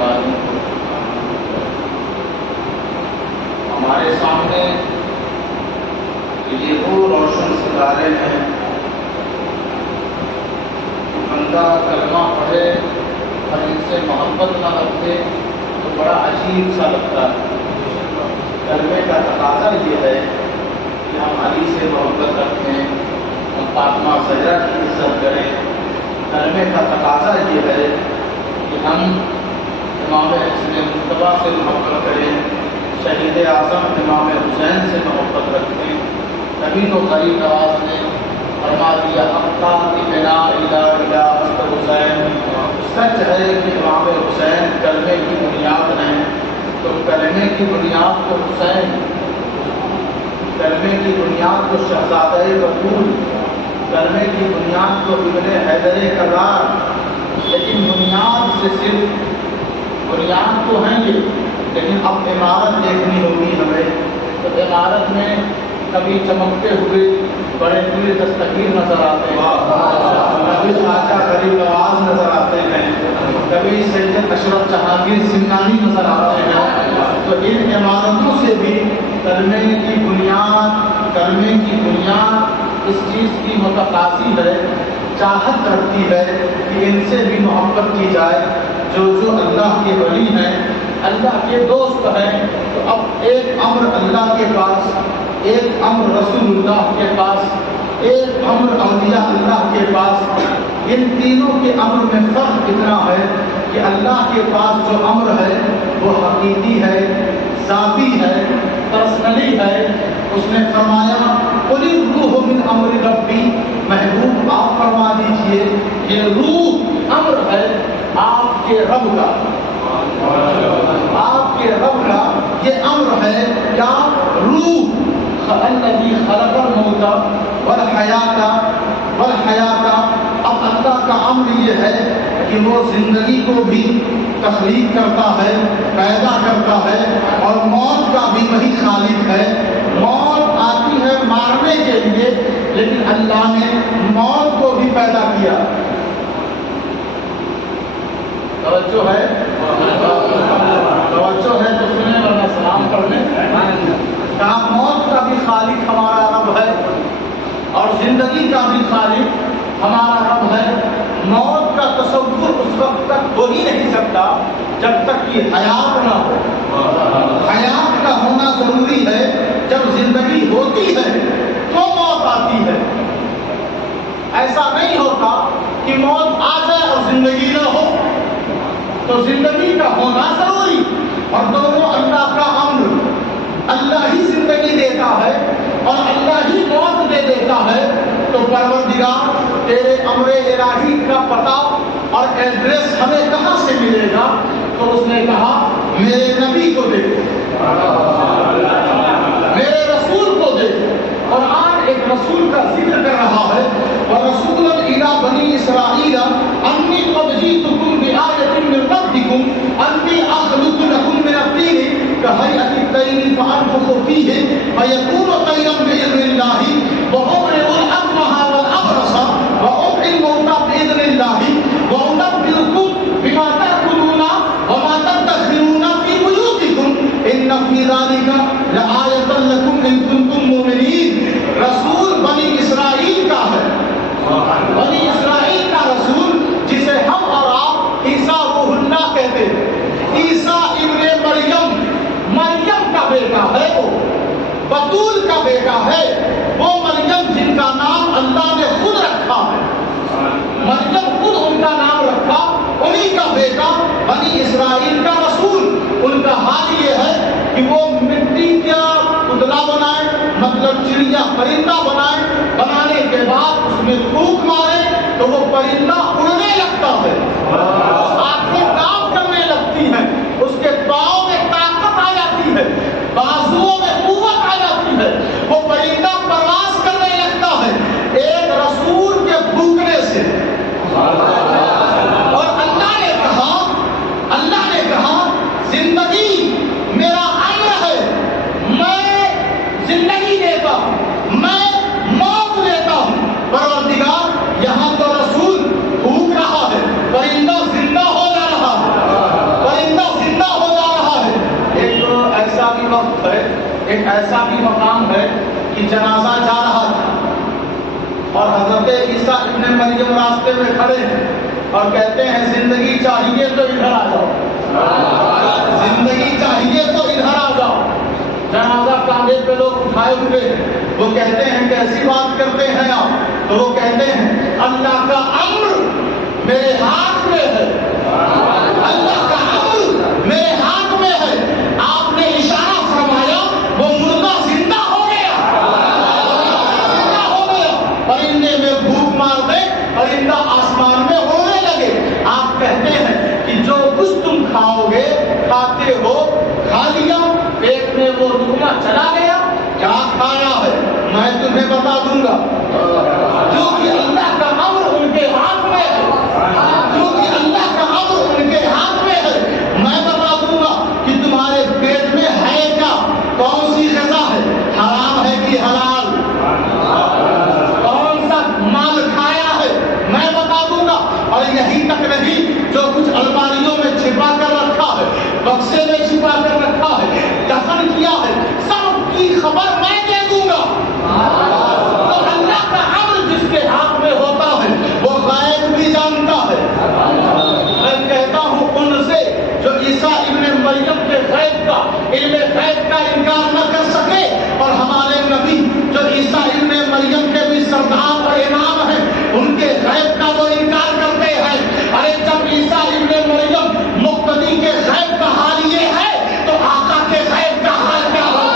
والوں کو ہمارے سامنے یہ وہ روشن ستارے ہیں کہ بندہ کلمہ پڑھے اور ان سے محبت نہ رکھے تو بڑا عجیب سا لگتا ہے۔ کلمے کا تقاضا یہ ہے کہ ہم علی سے محبت رکھیں، ہم فاطمہ زہرا کی عزت کریں۔ کلمے کا تقاضا یہ ہے کہ ہم امام حسن مصطفیٰ سے محبت کریں، شہید اعظم امام حسین سے محبت رکھیں۔ کبھی تو غریب نواز نے فرما دیا ابقا کی بنا الہ حسین، سچ ہے کہ امام حسین کلمے کی بنیاد ہیں، تو کلمے کی بنیاد تو حسین، کلمے کی بنیاد تو شہزادہ بطول، کلمے کی بنیاد تو ابن حیدر کرار، لیکن بنیاد سے صرف بنیاد تو ہیں یہ، لیکن اب عمارت دیکھنی ہوگی ہمیں۔ تو عمارت میں کبھی چمکتے ہوئے بڑے بڑے دستگیر نظر آتے ہیں، کبھی خواجہ غریب نواز نظر آتے ہیں، کبھی سید اشرف جہانگیر سمنانی نظر آتے ہیں۔ تو ان عمارتوں سے بھی کلمے کی بنیاد اس چیز کی متقاضی ہے، چاہت کرتی ہے کہ ان سے بھی محبت کی جائے، جو اللہ کے ولی ہیں، اللہ کے دوست ہیں۔ تو اب ایک امر اللہ کے پاس، ایک امر رسول اللہ کے پاس، ایک امر اولیاء اللہ کے پاس، ان تینوں کے امر میں فرق اتنا ہے کہ اللہ کے پاس جو امر ہے وہ حقیقی ہے، ذاتی ہے، پرسنلی ہے۔ اس نے فرمایا قل الروح من امر ربی، محبوب آپ فرما دیجئے یہ روح امر ہے آپ کے رب کا، آپ کے رب کا یہ امر ہے۔ کیا؟ روح الذی خلق الموت والحیات۔ اب اللہ کا امر یہ ہے کہ وہ زندگی کو بھی تخلیق کرتا ہے، پیدا کرتا ہے، اور موت کا بھی وہی خالق ہے۔ موت آتی ہے مارنے کے لیے، لیکن اللہ نے موت کو بھی پیدا کیا۔ توجہ ہے تو سنیں ورنہ سلام پڑھنے۔ کہا موت کا بھی خالق ہمارا رب ہے اور زندگی کا بھی خالق ہمارا رب ہے۔ موت کا تصور اس وقت تک ہو ہی نہیں سکتا جب تک کہ حیات نہ ہو۔ حیات کا ہونا ضروری ہے، جب زندگی ہوتی ہے تو موت آتی ہے۔ ایسا نہیں ہوتا کہ موت آ جائے اور زندگی نہ ہو، تو زندگی کا ہونا ضروری، اور دونوں اللہ کا امر۔ اللہ ہی زندگی دیتا ہے اور اللہ ہی موت دے دیتا ہے۔ تو پروردگار تیرے امر الہی کا پتہ اور ایڈریس ہمیں کہاں سے ملے گا؟ تو اس نے کہا میرے نبی کو دیکھو، میرے رسول کو دیکھو۔ اور آج ایک رسول کا ذکر کر رہا ہے، وَرَسُولًا إِلَىٰ بَنِي إِسْرَائِيلَ أَنِّي قَدْ جِئْتُكُم بِآيَةٍ مِّن رَّبِّكُمْ أَنِّي أَخْلُقُ لَكُم مِّنَ الطِّينِ كَهَيْئَةِ الطَّيْرِ فَأَنفُخُ فِيهِ فَيَكُونُ طَيْرًا بِإِذْنِ اللَّهِ وَأُبْرِئُ الْأَكْمَهَ وَالْأَبْرَصَ وَأُحْيِي الْمَوْتَىٰ بِإِذْنِ اللَّهِ وَأُنَبِّئُكُم بِمَا تَأْكُلُونَ وَمَا تَدَّخِرُونَ فِي بُيُوتِكُمْ إِنَّ فِي ذَلِكَ لَآيَةً لَّكُمْ إِن كُنتُم مُّؤْمِنِينَ۔ رسول بنی اسرائیل کا ہے، بنی اسرائیل کا رسول، جسے ہم اور آپ عیسیٰ روح اللہ کہتے ہیں۔ عیسیٰ ابن مریم کا بیٹا ہے، وہ بطول کا بیٹا ہے۔ وہ مریم جن کا نام اللہ نے خود رکھا ہے، مریم خود ان کا نام رکھا، انہی کا بیٹا، بنی اسرائیل کا رسول۔ ان کا حال یہ ہے کہ وہ مٹی کا پتلا بنائے، مطلب چڑیا پرندہ بنائے، بنانے کے بعد اس میں پھونک مارے تو وہ پرندہ اڑنے لگتا ہے، آنکھیں کام کرنے لگتی ہیں، اس کے پاؤں میں طاقت آ جاتی ہے، بازوؤں میں قوت آ جاتی ہے، وہ پرندہ پرواز کرنے لگتا ہے ایک رسول کے بھوکنے سے۔ اور اللہ نے کہا زندگی میرا امر ہے، میں زندگی دیتا ہوں، میں موت دیتا ہوں۔ پروردگار یہاں تو رسول بھوک رہا ہے، پرندہ زندہ ہو جا رہا وقت ہے ایک ایسا بھی مقام ہے کہ جنازہ جا رہا تھا اور حضرت عیسیٰ ابن مریم راستے میں کھڑے ہیں اور کہتے ہیں زندگی چاہیے تو ادھر آ جاؤ، زندگی چاہیے تو ادھر آ جاؤ۔ جنازہ کاندھے پہ لوگ اٹھائے ہوئے، وہ کہتے ہیں کیسی بات کرتے ہیں آپ؟ تو وہ کہتے ہیں اللہ کا امر میرے ہاتھ میں ہے، اللہ کا امر میرے ہاتھ میں ہے، آپ نے اشارہ فرمایا وہ مردہ زندہ ہو گیا، زندہ ہو گیا، پرندے میں بھوک مار دے پرندہ آسمان میں اڑنے لگے۔ آپ کہتے ہیں کہ جو کچھ تم کھاؤ گے کھاتے ہو کھا لیا، پیٹ میں وہ لقمہ چلا گیا، کیا کھایا ہے میں تمہیں بتا دوں گا، کیونکہ اللہ کا امر ان کے ہاتھ میں ہے، کیونکہ اللہ کا امر ان کے ہاتھ میں ہے۔ میں بتا دوں گا کہ تمہارے پیٹ میں ہے کیا، کون سی غذا ہے، حرام ہے کہ حلال، کون سا مال کھایا ہے میں بتا دوں گا۔ اور یہی تک نہیں، جو کچھ الماریوں میں چھپا کر رکھا ہے، بکسے میں چھپا کر رکھا ہے، دفن کیا ہے، سب کی خبر میں دے دوں گا۔ تو اللہ کا امر جس کے ہاتھ میں ہوتا ہے وہ غائب بھی جانتا ہے۔ میں کہتا ہوں ان سے جو عیسیٰ ابن مریم کے غیب کا، علم غیب کا انکار نہ کر سکے، اور ہمارے نبی جو عیسیٰ ابن مریم کے بھی سردار اور امام ہیں، ان کے غیب کا وہ انکار کرتے ہیں۔ ارے جب عیسیٰ ابن مریم مقتدی کے غیب کا حال یہ ہے تو آقا کے غیب کا حال کیا ہوگا؟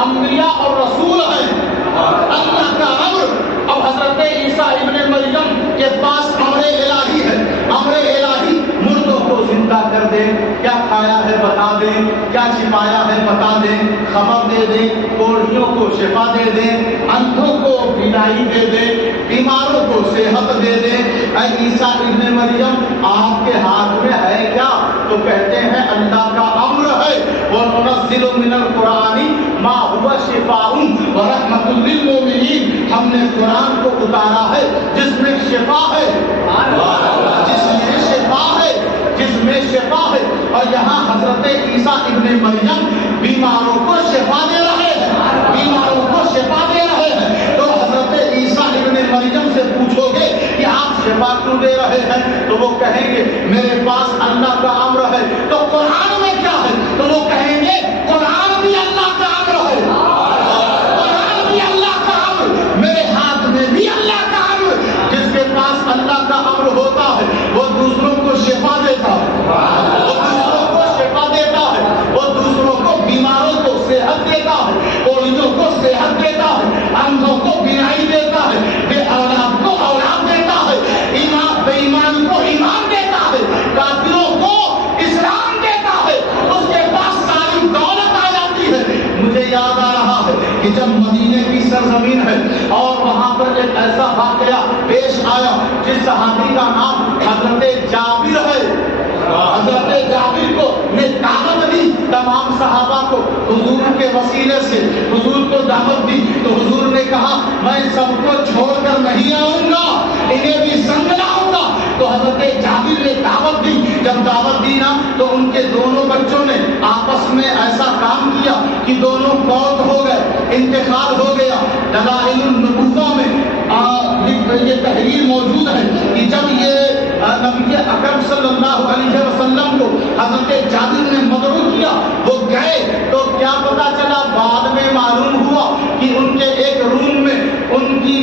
انبیاء اور رسول ہیں، اللہ کا امر۔ اب حضرت عیسیٰ ابن مریم کے پاس امر الہی ہے، امر الہی مردوں کو زندہ کر دے، کیا کھایا ہے بتا دیں، کیا چھپایا ہے بتا دیں، خبر دے دیں، کوڑھیوں کو شفا دے دیں، اندھوں کو بینائی دے دیں، بیماروں کو صحت دے دیں۔ اے عیسیٰ ابن مریم آپ کے ہاتھ میں ہے کیا؟ تو کہتے ہیں اللہ کا امر ہے، وَنُنَزِّلُ مِنَ الْقُرْآنِ مَا هُوَ شِفَاءٌ وَرَحْمَةٌ لِّلْمُؤْمِنِينَ۔ ہم نے قرآن کو اتارا ہے جس میں شفا ہے، جس میں شفا ہے، جس میں شفا ہے۔ اور یہاں حضرت عیسیٰ ابن مریم بیماروں کو شفا دے رہے ہیں، بیماروں کو شفا دے رہے ہیں۔ تو حضرت عیسیٰ ابن مریم سے پوچھو گے کہ آپ شفا کیوں دے رہے ہیں، تو وہ کہیں گے میرے پاس اللہ کا امر ہے۔ تو قرآن میں کیا ہے؟ تو وہ کہیں گے قرآن بھی اللہ کا امر ہے، قرآن بھی اللہ کا امر، میرے ہاتھ میں بھی اللہ کا امر۔ جس کے پاس اللہ کا امر ہوتا ہے وہ دوسروں کو شفا دیتا ہے، وہ دوسروں کو شفا دیتا ہے، وہ دوسروں کو بیماروں کو صحت دیتا ہے، کوڑھیوں کو صحت دیتا ہے، اندھوں کو بینائی دیتا ہے، بے اولاد کو اولاد دیتا ہے، ایمان بے ایمان کو ایمان دیتا ہے، کافروں کو اسلام دیتا ہے، اس کے پاس ساری دولت آ جاتی ہے۔ مجھے یاد آ رہا ہے کہ جب مدینے کی سرزمین ہے اور وہاں پر ایک ایسا واقعہ پیش آیا جس صحابی کا نام حضرت جابر ہے، حضرت جابر کو نے دعوت دی تمام صحابہ کو، حضور کے وسیلے سے حضور کو دعوت دی، تو حضور نے کہا میں سب کو چھوڑ کر نہیں آؤں گا، انہیں بھی سنگ لاؤں گا۔ تو حضرت جابر نے دعوت دی، جب دعوت دی نا تو ان کے دونوں بچوں نے آپس میں ایسا کام کیا کہ دونوں فوت ہو گئے، انتقال ہو گیا۔ دلائل النبوہ میں یہ تحریر موجود ہے کہ جب یہ نبی اکرم صلی اللہ علیہ وسلم کو حضرت جابر نے مدعو کیا، وہ گئے تو کیا پتا چلا، بعد میں معلوم ہوا کہ ان کے ایک روم میں ان کی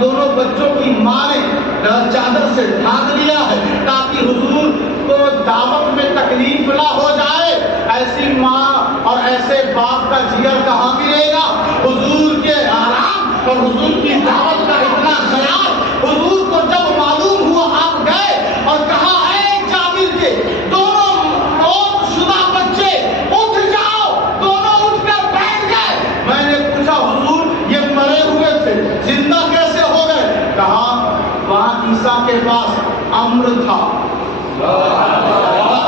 دونوں بچوں کی ماں نے چادر سے ڈھانک لیا ہے تاکہ حضور کو دعوت میں تکلیف نہ ہو جائے۔ ایسی ماں اور ایسے باپ کا جگر کہاں ملے گا؟ حضور کے آرام اور حضور کی دعوت کا اتنا خیال حضور کو جب معلوم ہوا، آپ گئے اور کہا اے جابر کے دونوں موت شدہ بچے اٹھ جاؤ، دونوں اٹھ کر بیٹھ گئے۔ میں نے پوچھا حضور یہ مرے ہوئے تھے زندہ کیسے ہو گئے؟ کہا وہاں عیسیٰ کے پاس امر تھا،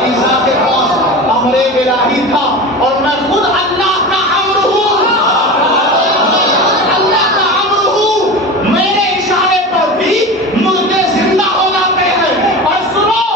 عیسیٰ کے پاس امر الہی تھا، اور میں خود اللہ کا امر ہوں، اللہ کا امر ہوں، میرے اشارے پر بھی مردے زندہ ہو جاتے ہیں۔ اور سنو،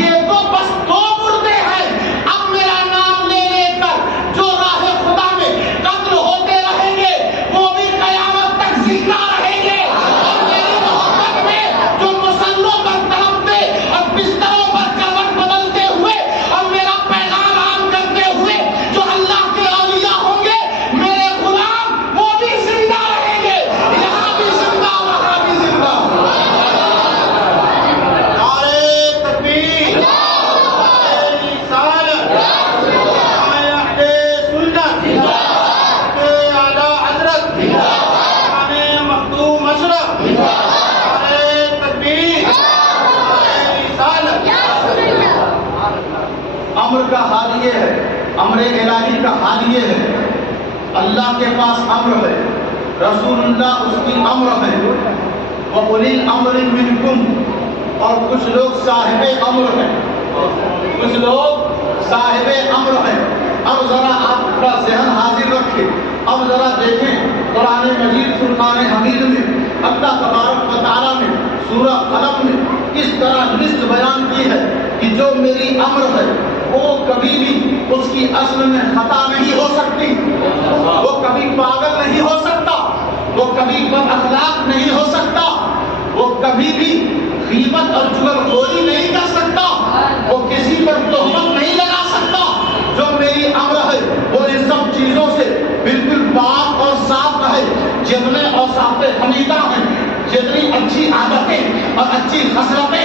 یہ تو بس دو مردے ہیں، اب میرا نام لے لے کر جو راہ خدا میں قتل ہوتے رہیں گے وہ بھی قیامت تک زندہ رہیں گے، اور میری محبت میں جو مسلوں پر تڑپتے اور بستروں پر کروٹ بدلتے ہوئے اور میرا پیغام عام کرتے ہوئے جو اللہ کے اولیاء ہوں گے، میرے غلام وہ بھی زندہ رہیں گے، یہاں بھی زندہ وہاں بھی زندہ۔ نعرے تکبیر، نعرے رسالت، نعرے اہل سنت، نعرے اعلیٰ حضرت، نعرے مخدوم اشرف، نعرے تکبیر، نعرے رسالت۔ امر کا حال یہ ہے، امر الہی کا حال یہ ہے، اللہ کے پاس امر ہے، رسول اللہ اس کی امر ہے، وَأُولِي الْأَمْرِ مِنْكُمْ، اور کچھ لوگ صاحب امر ہیں، کچھ لوگ صاحب امر ہیں۔ اب ذرا آپ کا ذہن حاضر رکھیں، اب ذرا دیکھیں قرآن مجید فرقان حمید میں اللہ تبارک و تعالیٰ نے سورہ قلم میں کس طرح لسٹ بیان کی ہے کہ جو میری امر ہے وہ کبھی بھی اس کی اصل میں خطا نہیں ہو سکتی، وہ کبھی پاگل نہیں ہو سکتا، وہ کبھی بد اخلاق نہیں ہو سکتا، وہ کبھی بھی غیبت اور چغلخوری نہیں کر سکتا، وہ کسی پر تہمت نہیں لگا سکتا۔ جو میری امر ہے وہ ان سب چیزوں سے بالکل پاک اور صاف ہے۔ جتنے اوصاف حمیدہ ہیں، جتنی اچھی عادتیں اور اچھی خصلتیں